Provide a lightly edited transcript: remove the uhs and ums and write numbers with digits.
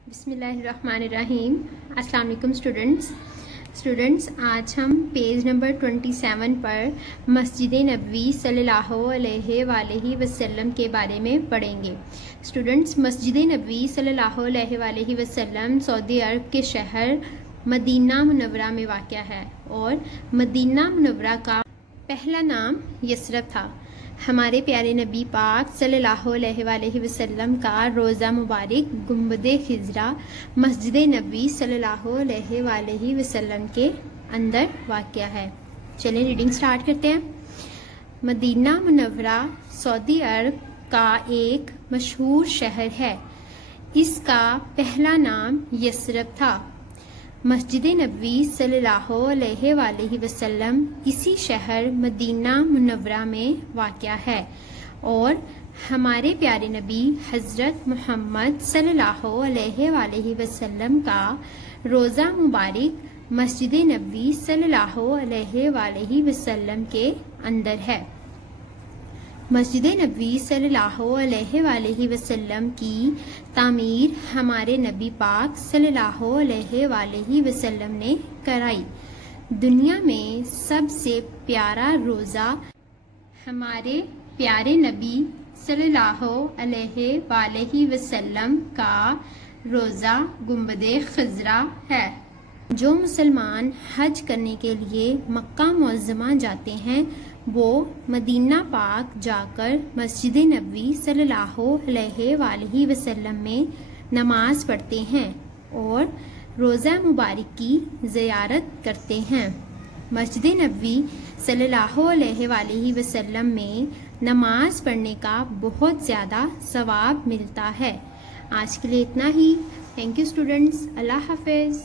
बिस्मिल्लाहिर्रहमानिर्रहीम। अस्सलाम वालेकुम स्टूडेंट्स, आज हम पेज नंबर 27 पर मस्जिद नबवी सल्लल्लाहु अलैहि वसल्लम के बारे में पढ़ेंगे। स्टूडेंट्स, मस्जिद नबवी सल्लल्लाहु अलैहि वसल्लम सऊदी अरब के शहर मदीना मुनव्वरा में वाक़या है और मदीना मुनव्वरा का पहला नाम यसरब था। हमारे प्यारे नबी पाक सल्लल्लाहु अलैहि वसल्लम का रोज़ा मुबारक गुंबदे खिजरा मस्जिद नबवी सल्लल्लाहु अलैहि वसल्लम के अंदर वाक़या है। चलिए रीडिंग स्टार्ट करते हैं। मदीना मुनव्वरा सऊदी अरब का एक मशहूर शहर है। इसका पहला नाम यसरब था। मस्जिद नबवी सल्लल्लाहु अलैहि वसल्लम इसी शहर मदीना मुनव्वरा में वाक़या है और हमारे प्यारे नबी हज़रत मोहम्मद सल्लल्लाहु अलैहि वसल्लम का रोज़ा मुबारक मस्जिद नबवी सल्लल्लाहु अलैहि वसल्लम के अंदर है। मस्जिद नबवी सल्लल्लाहु अलैहि वसल्लम की तामीर हमारे नबी पाक सल्लल्लाहु अलैहि वसल्लम ने कराई। दुनिया में सबसे प्यारा रोज़ा हमारे प्यारे नबी सल्लल्लाहु अलैहि वसल्लम का रोज़ा गुंबदे खिजरा है। जो मुसलमान हज करने के लिए मक्का मुअज़्ज़मा जाते हैं वो मदीना पाक जाकर मस्जिद नबवी सल्लल्लाहु अलैहि वसल्लम में नमाज पढ़ते हैं और रोज़ा मुबारक की ज़ियारत करते हैं। मस्जिद नबवी सल्लल्लाहु अलैहि वसल्लम में नमाज पढ़ने का बहुत ज़्यादा सवाब मिलता है। आज के लिए इतना ही। Thank you students. अल्लाह हाफ़िज़।